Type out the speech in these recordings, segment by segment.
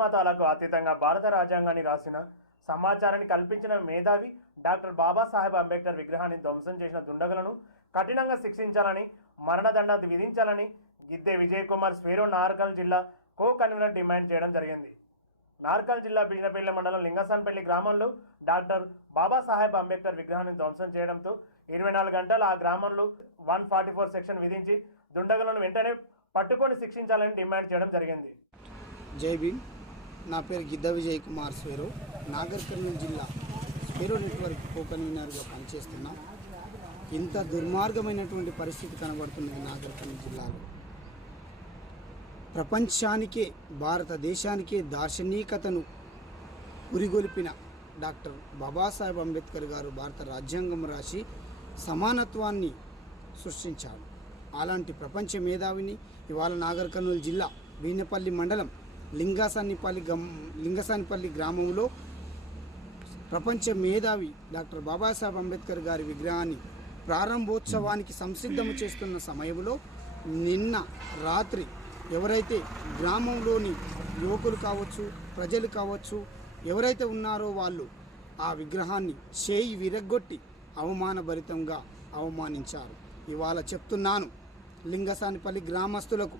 కుల అతీతంగా భారత రాజ్యాంగాన్ని రాసిన సమాచారాన్ని కల్పించిన మేధావి డాక్టర్ బాబాసాహెబ్ అంబేద్కర్ విగ్రహాన్ని ధ్వంసం చేసిన దుండగులను కఠినంగా శిక్షించాలని మరణదండ విధించాలని గిద్దె విజయ్ కుమార్ స్వేరో నార్కల్ జిల్లా కో కన్వీనర్ డిమాండ్ చేయడం జరిగింది. నార్కల్ జిల్లా బిజినపల్లి మండలం లింగసన్పల్లి గ్రామంలో డాక్టర్ బాబాసాహెబ్ అంబేద్కర్ విగ్రహాన్ని ధ్వంసం చేయడంతో ఇరవై నాలుగు గంటలు ఆ గ్రామంలో వన్ ఫార్టీ ఫోర్ సెక్షన్ విధించి దుండగులను వెంటనే పట్టుకొని శిక్షించాలని డిమాండ్ చేయడం జరిగింది. జై భీమ్. నా పేరు గిద్ద విజయ్ కుమార్ స్వేరు. నాగర్ కర్నూలు జిల్లా స్వేరో నెట్వర్క్ కో కన్వీనర్గా పనిచేస్తున్నా. ఇంత దుర్మార్గమైనటువంటి పరిస్థితి కనబడుతున్నది నాగర్ కర్నూలు జిల్లాలో. ప్రపంచానికే భారతదేశానికే దార్శనికతను ఉరిగొలిపిన డాక్టర్ బాబాసాహెబ్ అంబేద్కర్ గారు భారత రాజ్యాంగం రాసి సమానత్వాన్ని సృష్టించాడు అలాంటి ప్రపంచ మేధావిని ఇవాళ నాగర్ కర్నూలు జిల్లా వీనపల్లి మండలం లింగాసానిపల్లి గం లింగసానిపల్లి గ్రామంలో ప్రపంచ మేధావి డాక్టర్ బాబాసాహెబ్ అంబేద్కర్ గారి విగ్రహాన్ని ప్రారంభోత్సవానికి సంసిద్ధం చేస్తున్న సమయంలో నిన్న రాత్రి ఎవరైతే గ్రామంలోని యువకులు కావచ్చు ప్రజలు కావచ్చు ఎవరైతే ఉన్నారో వాళ్ళు ఆ విగ్రహాన్ని చేయి విరగ్గొట్టి అవమానభరితంగా అవమానించారు. ఇవాళ చెప్తున్నాను లింగసానిపల్లి గ్రామస్తులకు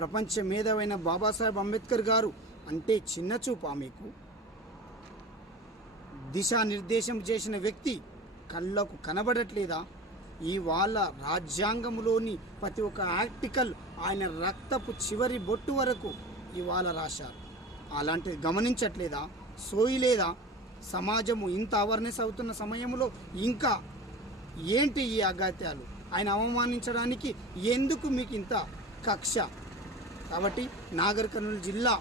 ప్రపంచ మేధావైన బాబాసాహెబ్ అంబేద్కర్ గారు అంటే చిన్న చూపా మీకు. దిశానిర్దేశం చేసిన వ్యక్తి కళ్ళకు కనబడట్లేదా? ఇవాళ రాజ్యాంగంలోని ప్రతి ఒక్క ఆర్టికల్ ఆయన రక్తపు చివరి బొట్టు వరకు ఇవాళ రాశారు. అలాంటిది గమనించట్లేదా? సోయి లేదా? సమాజము ఇంత అవేర్నెస్ అవుతున్న సమయంలో ఇంకా ఏంటి ఈ అగాత్యాలు ఆయన అవమానించడానికి ఎందుకు మీకు ఇంత కక్ష? కాబట్టి నాగర్ కర్నూలు జిల్లా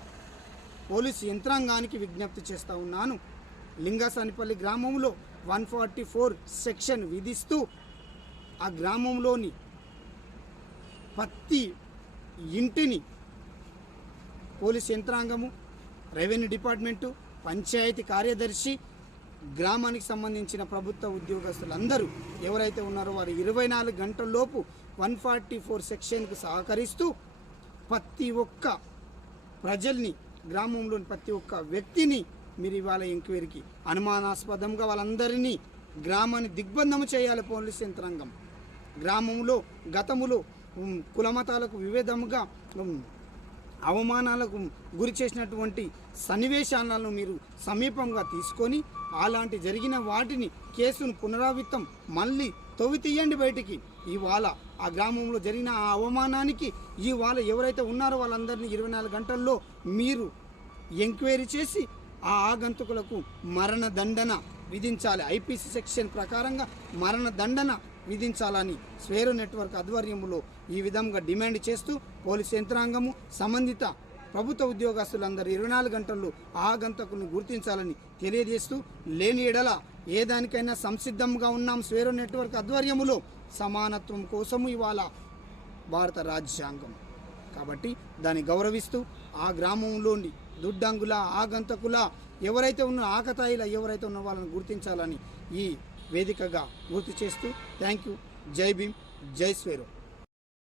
పోలీసు యంత్రాంగానికి విజ్ఞప్తి చేస్తూ ఉన్నాను. లింగసానిపల్లి గ్రామంలో వన్ ఫార్టీ ఫోర్ సెక్షన్ విధిస్తూ ఆ గ్రామంలోని ప్రతి ఇంటిని పోలీస్ యంత్రాంగము రెవెన్యూ డిపార్ట్మెంటు పంచాయతీ కార్యదర్శి గ్రామానికి సంబంధించిన ప్రభుత్వ ఉద్యోగస్తులందరూ ఎవరైతే ఉన్నారో వారు ఇరవై నాలుగు గంటల్లోపు వన్ ఫార్టీ ఫోర్ సెక్షన్కు సహకరిస్తూ ప్రతి ఒక్క ప్రజల్ని గ్రామంలోని ప్రతి ఒక్క వ్యక్తిని మీరు ఇవాళ ఎంక్వైరీకి అనుమానాస్పదంగా వాళ్ళందరినీ గ్రామాన్ని దిగ్బంధము చేయాలి పోలీస్ యంత్రాంగం. గ్రామంలో గతములో కులమతాలకు వివిధముగా అవమానాలకు గురి చేసినటువంటి సన్నివేశాలను మీరు సమీపంగా తీసుకొని అలాంటి జరిగిన వాటిని కేసును పునరావృతం మళ్ళీ తొవి తీయండి బయటికి. ఇవాళ ఆ గ్రామంలో జరిగిన ఆ అవమానానికి ఇవాళ ఎవరైతే ఉన్నారో వాళ్ళందరినీ ఇరవై నాలుగు గంటల్లో మీరు ఎంక్వైరీ చేసి ఆ ఆగంతుకులకు మరణ దండన విధించాలి. ఐపీసీ సెక్షన్ ప్రకారంగా మరణ దండన విధించాలని స్వేరు నెట్వర్క్ ఆధ్వర్యంలో ఈ విధంగా డిమాండ్ చేస్తూ పోలీస్ యంత్రాంగము సంబంధిత ప్రభుత్వ ఉద్యోగస్తులందరూ ఇరవై నాలుగు గంటల్లో ఆ గంతకును గుర్తించాలని తెలియజేస్తూ లేని ఎడల ఏ దానికైనా సంసిద్ధంగా ఉన్నాం స్వేరో నెట్వర్క్ ఆధ్వర్యములో సమానత్వం కోసము ఇవాళ భారత రాజ్యాంగం. కాబట్టి దాన్ని గౌరవిస్తూ ఆ గ్రామంలోని దుడ్డంగుల ఆగంతకుల ఎవరైతే ఉన్న ఆకతాయిల ఎవరైతే ఉన్న వాళ్ళని గుర్తించాలని ఈ వేదికగా గుర్తు చేస్తూ థ్యాంక్ యూ. జై భీమ్. జై స్వేరో.